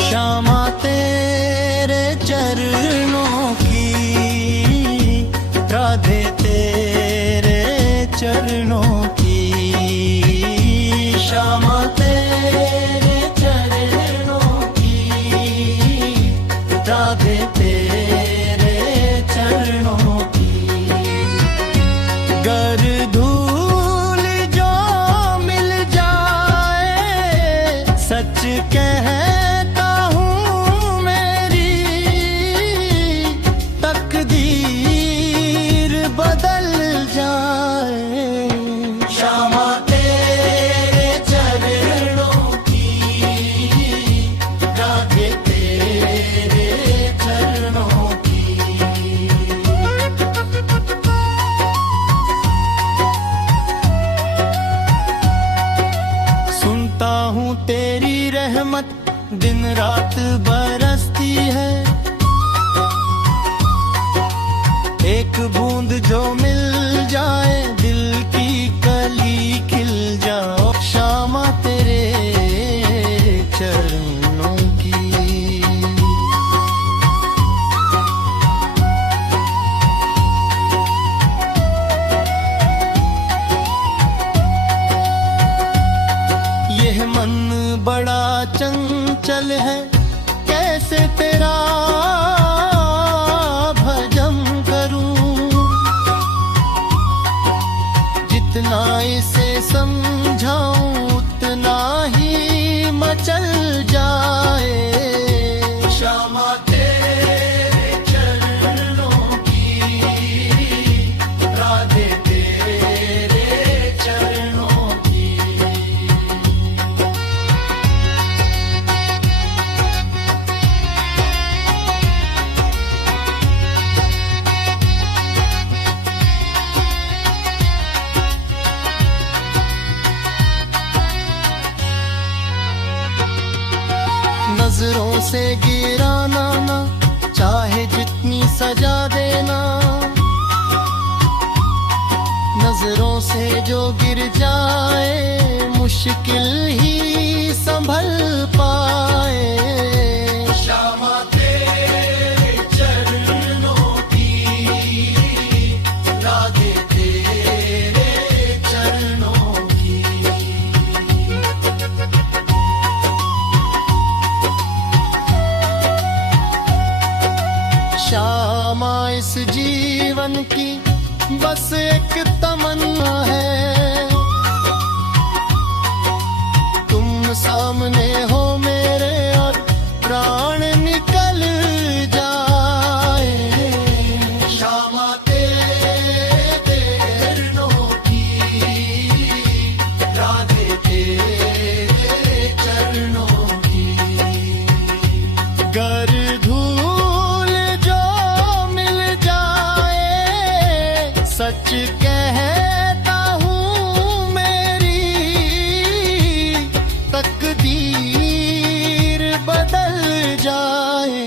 श्यामा तेरे चरणों की, राधे तेरे चरणों की, श्यामा तेरे चरणों की, राधे तेरे चरणों की। गर धूल जो मिल जाए, सच कहता हूँ मेरी तकदीर बदल जाए। श्यामा तेरे चरणों की, राधे तेरे चरणों की। सुनता हूँ तेरी रहमत दिन रात बरसती है, एक बूंद जो मिल जाए दिल की कली खिल जाओ। श्यामा तेरे चरणों की। यह मन बड़ा चंचल है, कैसे तेरा भजन करूं। जितना इसे समझाऊं उतना ही मचल जाए। श्यामा तेरे चरणों की, राधे तेरे चरणों की। नजरों से गिराना ना, चाहे जितनी सजा देना। नजरों से जो गिर जाए, मुश्किल ही संभल पाए। श्यामा तेरे चरणों की, राधे तेरे चरणों की। श्यामा इस जीवन की बस एक तमन्ना है, तुम सामने हो मेरे और प्राण निकल जाए। श्यामा तेरे चरणों की, राधे तेरे चरणों की। गर धूल जो मिल जाए, सच कहता हूँ मेरी तकदीर बदल जाए।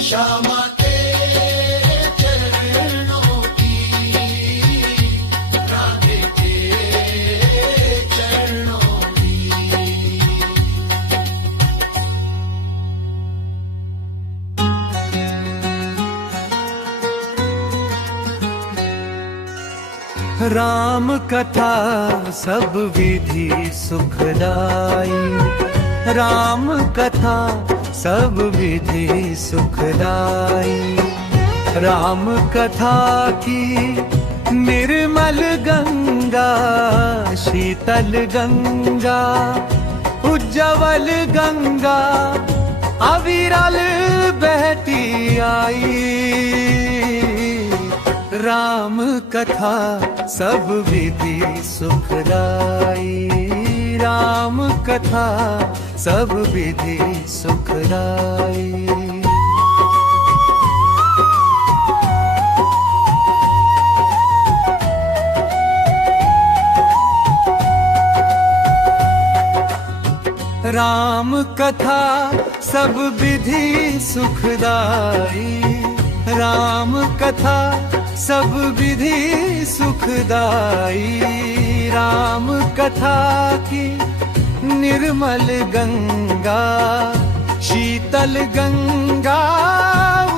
श्यामा तेरे चरणों की, राधे तेरे चरणों की। राम कथा सब विधि सुखदाई, राम कथा सब विधि सुखदाई। राम कथा की निर्मल गंगा, शीतल गंगा, उज्जवल गंगा, अविरल बहती आई। राम कथा सब विधि सुखदाई, राम कथा सब विधि सुखदाई। राम कथा सब विधि सुखदाई, राम कथा सब विधि सुखदाई, राम कथा की निर्मल गंगा, शीतल गंगा,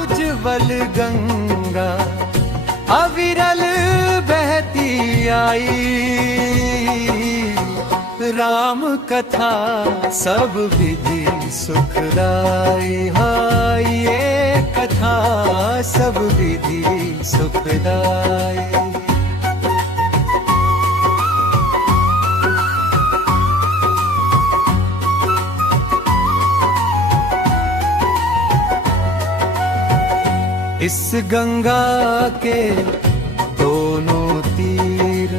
उज्जवल गंगा, अविरल बहती आई। राम कथा सब विधि सुखदाई, हाय ये कथा सब विधि सुखदाई। इस गंगा के दोनों तीर,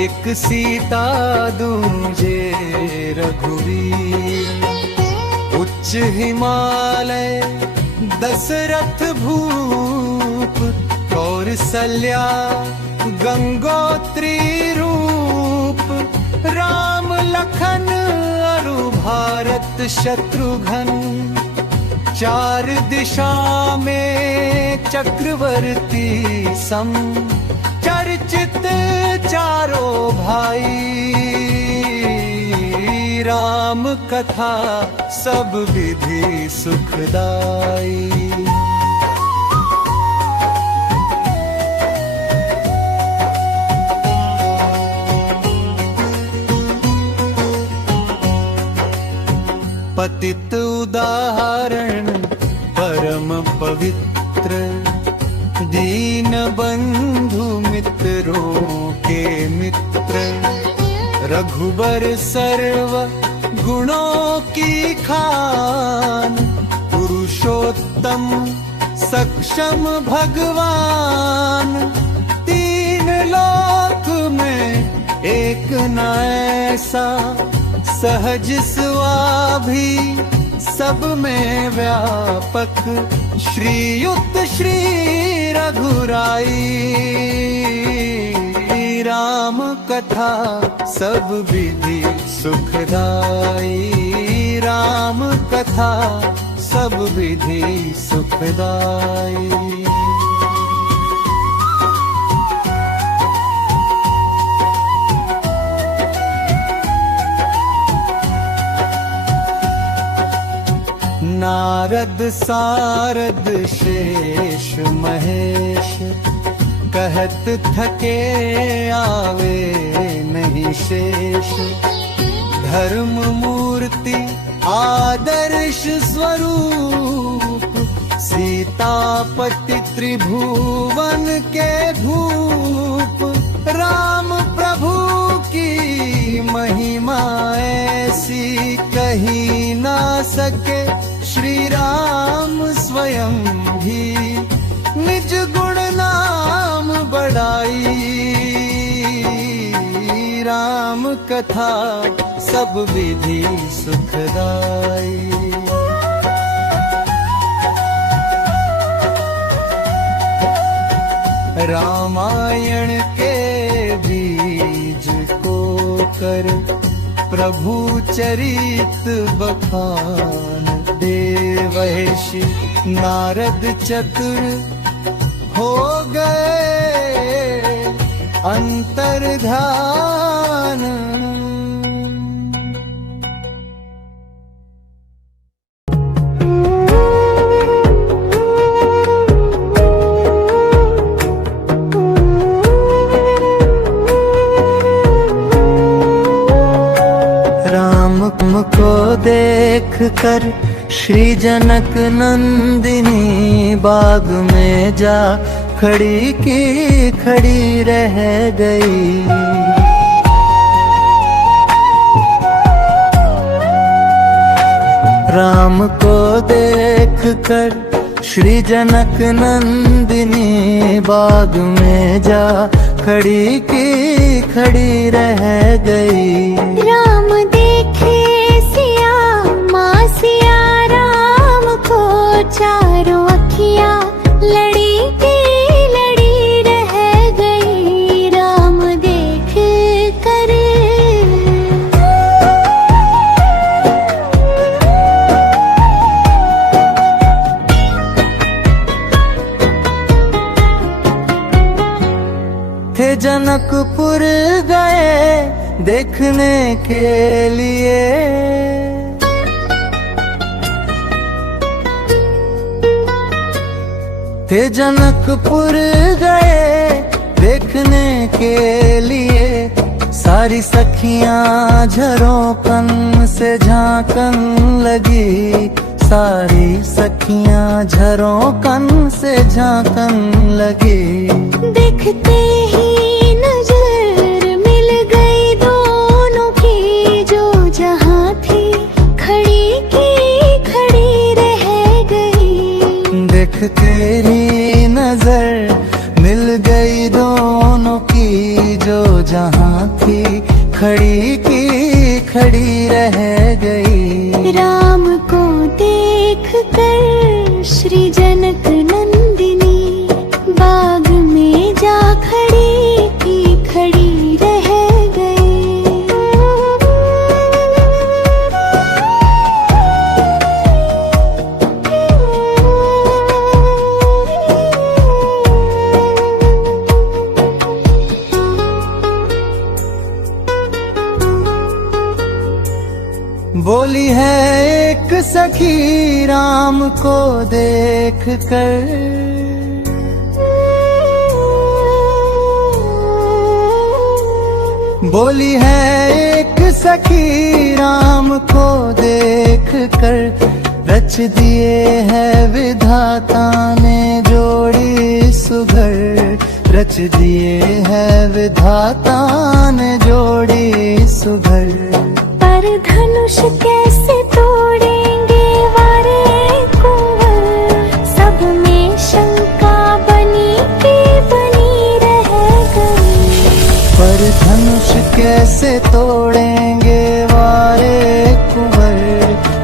एक सीता दूजे रघुवीर, उच्च हिमालय दशरथ भूप, कौसल्या गंगोत्री रूप, राम लखन अरु भारत शत्रुघ्न, चार दिशा में चक्रवर्ती सम, चर्चित चारों भाई। राम कथा सब विधि सुखदाई। पतित उदाहरण परम पवित्र, दीन बंधु मित्रों के मित्र, रघुबर सर्व गुणों की खान, पुरुषोत्तम सक्षम भगवान, तीन लोक में एक न ऐसा, सहज स्वाभी सब में व्यापक, श्रीयुत श्री रघुराई। राम कथा सब विधि सुखदाई, राम कथा सब विधि सुखदाई। नारद सारद शेष महेश, कहत थके आवे नहीं शेष, धर्म मूर्ति आदर्श स्वरूप, सीतापति त्रिभुवन के भूप, राम प्रभु की महिमा ऐसी कही ना सके, श्री राम स्वयं भी निज गुण नाम बढ़ाई। राम कथा सब विधि सुखदाई। रामायण के बीज को कर प्रभु चरित बखान, देवर्षि नारद चतुर हो गए अंतर्धान। को देख कर श्री जनक नंदिनी बाग में जा खड़ी की खड़ी रह गई। राम को देख कर श्री जनक नंदिनी बाग में जा खड़ी की खड़ी रह गई। राम देखे सिया माँ सिया राम को चारों अखियाँ लड़ी की लड़ी रह गई। राम देख कर जनकपुर गए देखने के लिए। थे जनकपुर गए देखने के लिए, सारी सखियां झरोकन से झांकन लगी, सारी सखियां झरोकन से झांकन लगी। देखते ही नजर मिल गई दोनों की, जो जहां थी खड़ी की खड़ी रह गई। देखते ही नजर मिल गई दोनों की, जो जहां थी खड़ी की खड़ी रह गई। राम को देख कर श्री जनक नंदिनी, बाग में जा खड़ी की खड़ी रह बोली है एक सखी राम को देख कर, बोली है एक सखी राम को देख कर, रच दिए है विधाता ने जोड़ी सुघर, रच दिए है विधाता ने जोड़ी सुघर। पर धनुष कैसे तोड़ेंगे वारे कुंवर, सब में शंका बनी की बनी रह गई। पर धनुष कैसे तोड़ेंगे वारे कुंवर,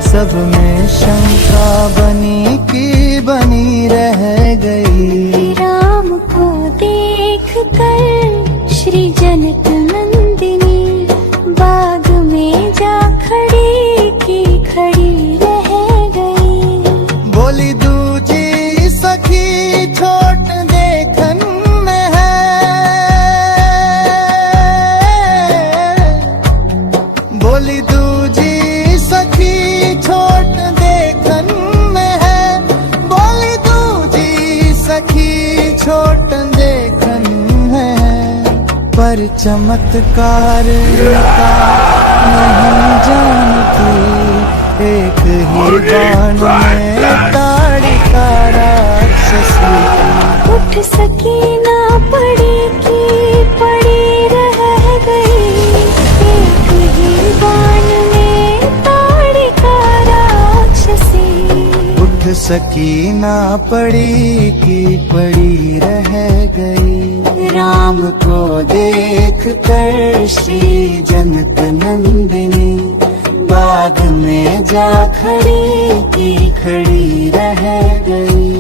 सब में शंका बनी की बनी रह गई। राम को देख कर श्री जनक नंदिनी, बाग में जा खड़ी की खड़ी रह गई। बोली दूजी सखी छोट देखन में है, बोली दूजी सखी छोट देखन में है, बोली दूजी सखी छोट देखन है। पर चमत्कार का नहीं जानती, एक ही बाण में ताड़िका राक्षसी। उठ सकी ना पड़ी की पड़ी रह गई, एक ही बाण में ताड़िका राक्षसी। उठ सकी ना पड़ी की पड़ी रह गई। राम को देख कर श्री जनक नंदिनी, बाग में जा खड़ी की खड़ी रह गई।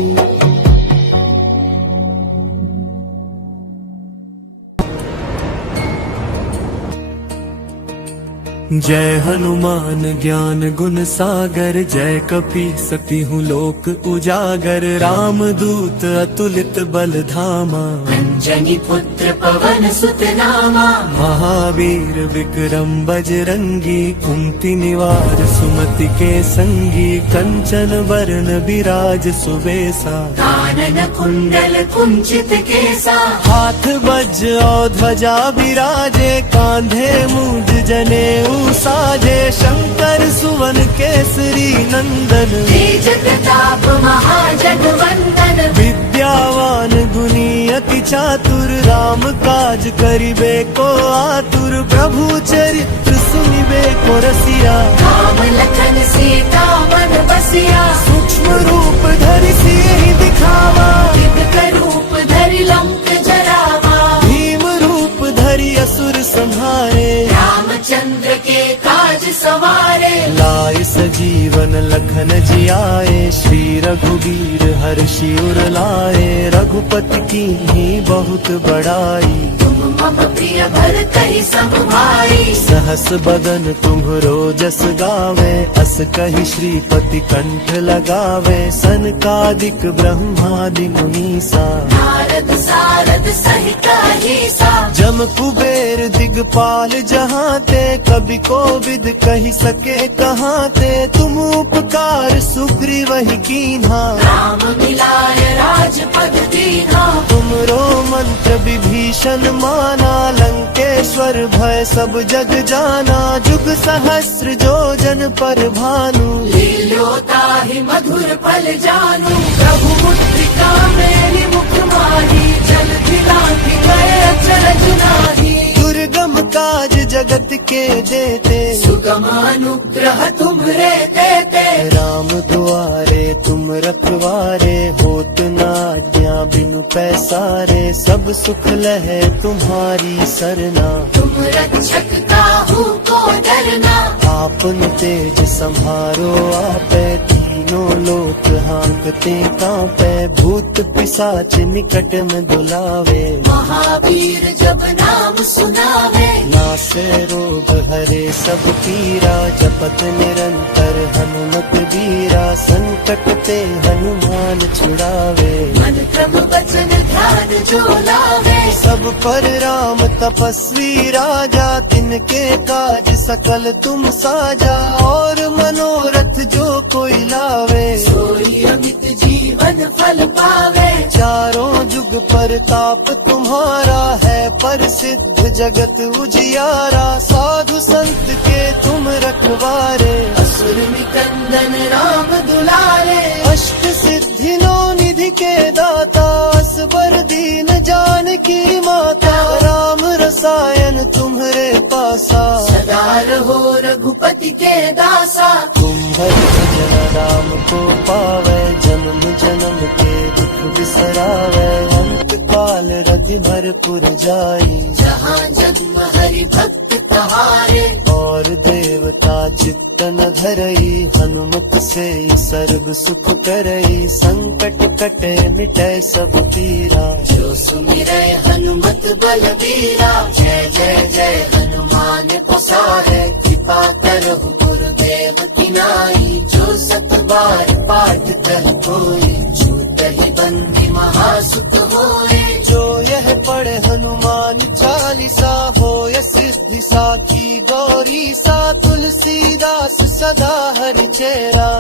जय हनुमान ज्ञान गुण सागर, जय कपी सती हूँ लोक उजागर। राम दूत अतुलित बल धामा, अंजनी पुत्र पवन सुत नामा। महावीर विक्रम बजरंगी, कुंती निवार सुमति के संगी। कंचन बरन बिराज सुबेसा, कानन कुंडल कुंचित केसा। हाथ वज्र और ध्वजा बिराजे, कांधे मूंज जनेऊ साजे। शंकर सुवन केसरी नंदन, तेज प्रताप महाजगवंदन। विद्यावान गुणी अति चातुर, राम काज करिबे को आतुर। प्रभु चरित्र सुनिबे को रसिया, राम लखन सीता मन बसिया। सूक्ष्म रूप धरि सियहि दिखावा, दिव्य रूप धरि लंक जरावा। भीम रूप धरि असुर संहारे, रामचंद्र के काज सवारे। लाए सजीवन लखन जियाए, श्री रघुवीर हर्षि उर लाए। रघुपति की ही बहुत बड़ाई, तुम मम प्रिय भर कही सब भाई। सहस बदन तुम्हरो जस गावे, अस कहि श्रीपति कंठ लगावे। सनकादिक ब्रह्मादि मुनीसा, नारद सारद सहित अहिसा। जम कुबेर दिगपाल जहाँ ते, कभी कोविद कही सके कहाँ ते। तुम उपकार सुग्रीव ही कीन्हा, राम मिलाय राजपद दीन्हा। तुमरो मंत्र विभीषण माना, लंकेश्वर भय सब जग जाना। जुग सहस्र जो जन पर भानु, लील्योता ही मधुर फल जानू। प्रभु मुद्रिका मेरी मुख माही, जल दिलांगी गए अचरज नाही। दुर्गम काज जगत के देते, सुगम अनुग्रह तुम्हरे देते। राम दुआरे तुम रखवारे, होत न आज्ञा बिनु पैसारे। सब सुख लहे तुम्हारी सरना, तुम रक्षक काहू को डरना। आपन तेज संहारो आपे, तीनों लोक हांकते कांपे। भूत पिशाच निकट में बुलावे, महावीर जब नाम सुनावे। नासे रोग हरे सब पीरा, जपत निरंतर हनुमत वीरा। संकट ते हनुमान छुड़ावे, मन क्रम वचन ध्यान जो लावे। सब पर राम तपस्वी राजा, तिनके काज सकल तुम साजा। और मनोरथ जो कोई लावे, सोई अमित जीवन फल पावे। चारों जुग परताप तुम्हारा है, प्रसिद्ध जगत उजियारा। साधु संत के तुम रखवारे, असुर निकंदन राम दुलारे। अष्ट सिद्धि नौ निधि के दाता, असबर दीन जानकी माता। राम रसायन तुम्हरे पासा, सदा रहो रघुपति के दासा। तुम हर जन राम को पावे, जन्म जन्म के दुख बिसरावे। अंत काल रति भरपुर जाई, जहाँ जन्म हरि भक्त कहारे। और देवता चित्त न धरई, हनुमत से सर्व सुख करई। संकट कटे मिटे सब पीरा, जो सुमिरै हनुमत बलबीरा। जय जय जय हनुमान गोसाई, कृपा करहु गुरुदेव की नाई। जो सत बार पाठ कर कोई, छूटहि बंदी महासुख होए। जो यह पढ़े हनुमान चालीसा, होय सिद्धि साखी गौरी सा। तुलसीदास सदा हरि चेरा,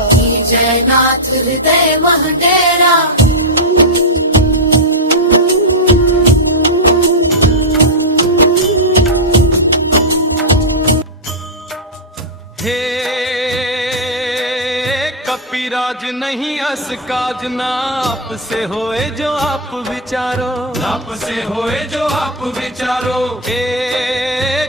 जय नाथ हृदय महडेरा। हे कपिराज नहीं अस काज, नाप से होए जो आप विचारो। नाप से होए जो आप विचारो। हे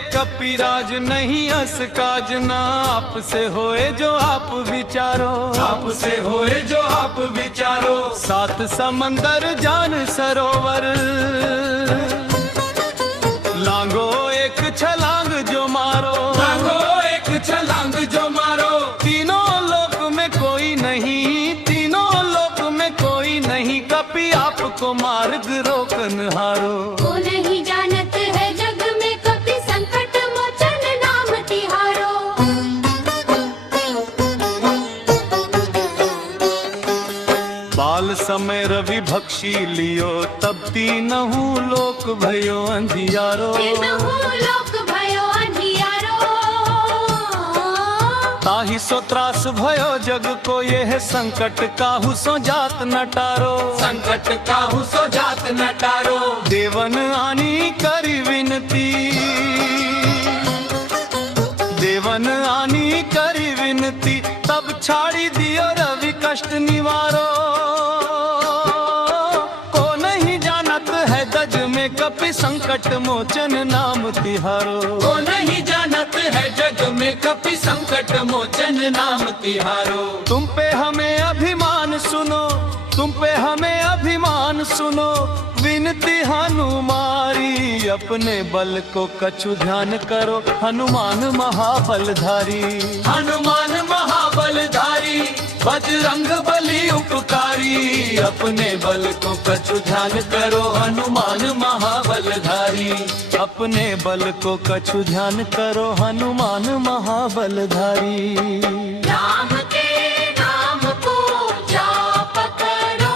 कपिराज नहीं अस काज, नाप से होए जो आप विचारो। आप से होए जो आप विचारो। सात समंदर जान सरोवर, लांगो एक छलांग जो मारो। लांगो एक छलांग जो मारो। तीनों लोक में कोई नहीं, तीनों लोक में कोई नहीं। कपि आपको मार्ग रोकन हारो। को नहीं जानत है जग में, कपि संकट मोचन नाम तिहारो। बाल समय रवि भक्षी लियो, तब तीनहु लोक भयो अंधियारो। तीनहु लोक भयो अंधियारो। ताहि सो त्रास भयो जग को, यह संकट काहू सो जात न टारो। संकट काहू सो जात न टारो। देवन आनी करी विनती, देवन आनी करी विनती। तब छाड़ी दियो रवि कष्ट निवारो। को नहीं जानत है दज में, कपि संकट मोचन नाम तिहारो। को नहीं जानत है जग में, कपि संकट मोचन नाम तिहारो। तुम पे हमें अभिमान सुनो, तुम पे हमें अभिमान सुनो। विनती हनुमारी, अपने बल को कछु ध्यान करो। हनुमान महाबलधारी, हनुमान महाबलधारी। बजरंग बली उपकारी, अपने बल को कछु ध्यान करो हनुमान महाबलधारी। अपने बल को कछु ध्यान करो हनुमान महाबलधारी। राम के नाम को जाप करो,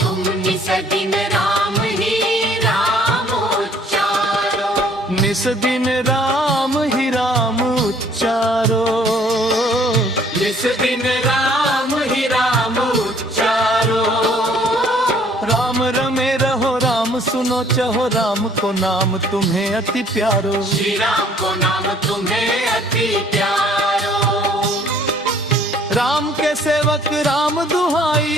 तुम निस दिन राम ही राम उच्चारो। निस दिन राम ही राम उच्चारो। निस दिन राम ही राम उच्चारो। राम रमे रहो राम सुनो चहो, राम को नाम तुम्हें अति प्यारो। श्री राम को नाम तुम्हें अति प्यारो। राम के सेवक राम दुहाई,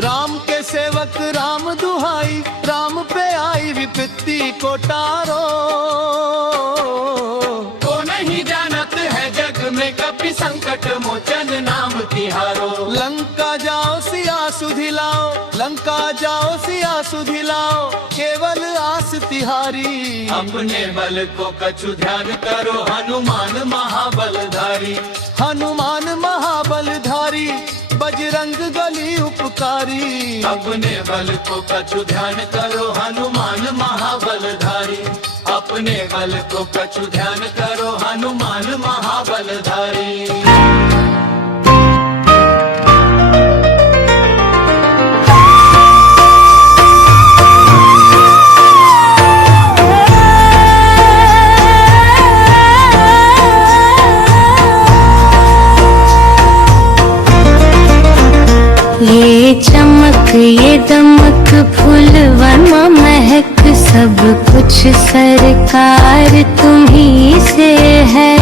राम के सेवक राम दुहाई। राम पे आई विपत्ति को टारो। को नहीं जानत है जग में कपि संकट मोचन नाम तिहारो। लंका जाओ सिया सुधिलाओ, लंका जाओ सिया सुधिलाओ, केवल आस तिहारी। अपने बल को कछु ध्यान करो हनुमान महाबलधारी। हनुमान महाबलधारी बजरंग बली उपकारी। अपने बल को कछु ध्यान करो हनुमान महाबलधारी। अपने बल को कछु ध्यान करो हनुमान महाबलधारी। ये चमक ये दमक फूलवन महक, सब कुछ सरकार तुम्ही से है।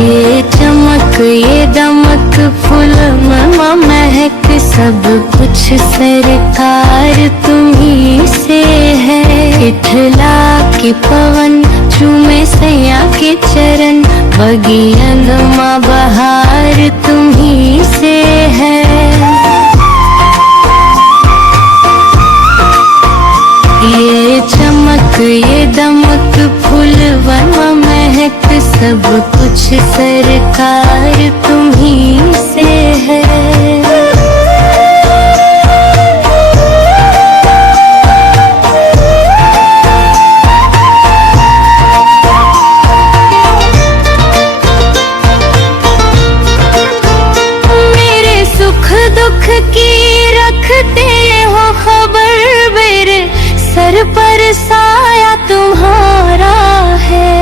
ये चमक ये दमक फूलवन महक, सब कुछ सरकार तुम्ही से है। इठला के पवन चूमे सैया के चरण, बगियन माँ बहार तुम्ही से है। ये चमक ये दमक फूलवन महक, सब कुछ सरकार तुम्ही से है। दुख की रखते हो खबर, मेरे सर पर साया तुम्हारा है।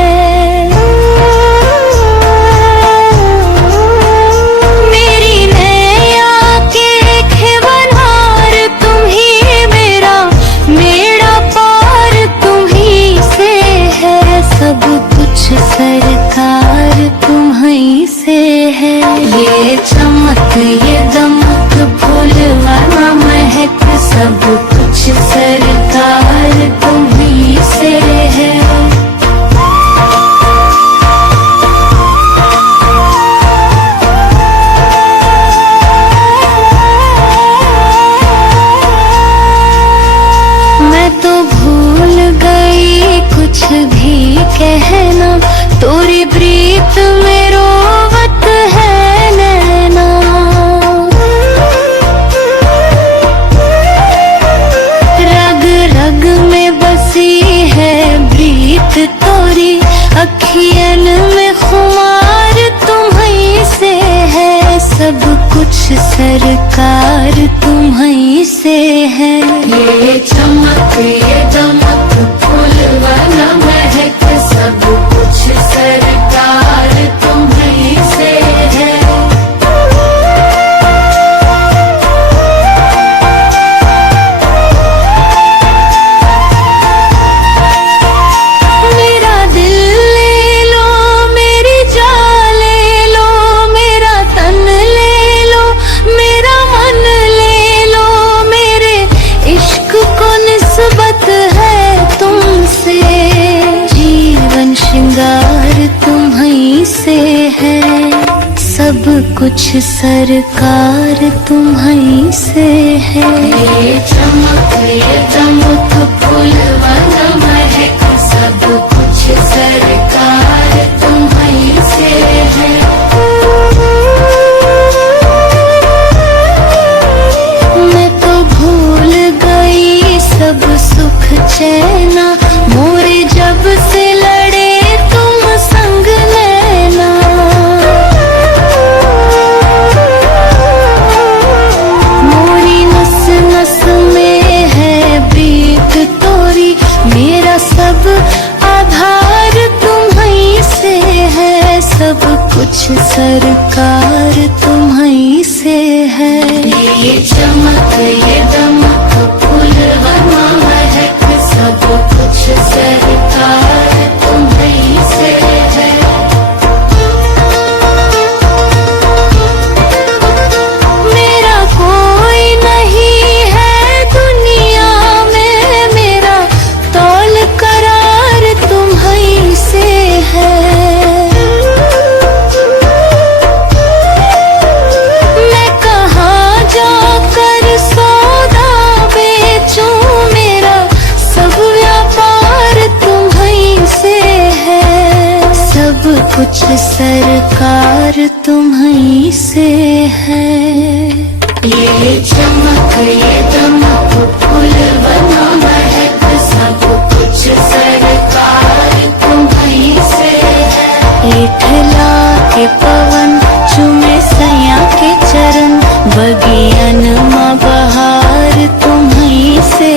मेरी नैया के खेवनहार तुम ही, मेरा मेरा पार तुम ही से है। सब कुछ सरकार तुम्ही से है। ये चमक ये दमक फूलवन महक, सब कुछ सरकार तुम्ही से है। मैं तो भूल गई कुछ भी कहना, तोरी प्रीत में रोवत है नैना। रग रग में बसी है प्रीत तोरी, अखियन में खुमार तुम्ही से है। सब कुछ सरकार तुम्ही से है। ये चमक ये दमक फूलवन महक, सब कुछ सरकार तुम्ही से है। मेरा दिल ले लो, मेरी जान ले लो, मेरा तन ले लो, मेरा मन ले लो। मेरे इश्क को निस्बत है तुमसे, जीवन श्रृंगार तुम्ही से है। सब कुछ सरकार तुम्ही से है। ये चमक ये दमक फूलवन महक, सब कुछ चैना, मोरे जब से लड़े तुम संग लेना। मोरी नस नस में है प्रीत तोरी, मेरा सब आधार तुम्हीं से है, सब कुछ सरकार तुम्हीं से है। ये चमक ये दमक फूलवना महक, सब कुछ सरकार तुम्हीं से है। मेरा कोई नहीं है दुनिया में, मेरा तौल करार तुम्हीं से है। मैं कहाँ जाकर सौदा बेचूं, मेरा सब व्यापार तुम्हीं से है, सब कुछ सरकार तुम्हीं से है। ये चमक ये दमक फूलवना महक, सब कुछ सरकार तुम्हीं से है। इठला के पवन चुमे सैया के चरण, बगियन माँ बहार तुम्हीं से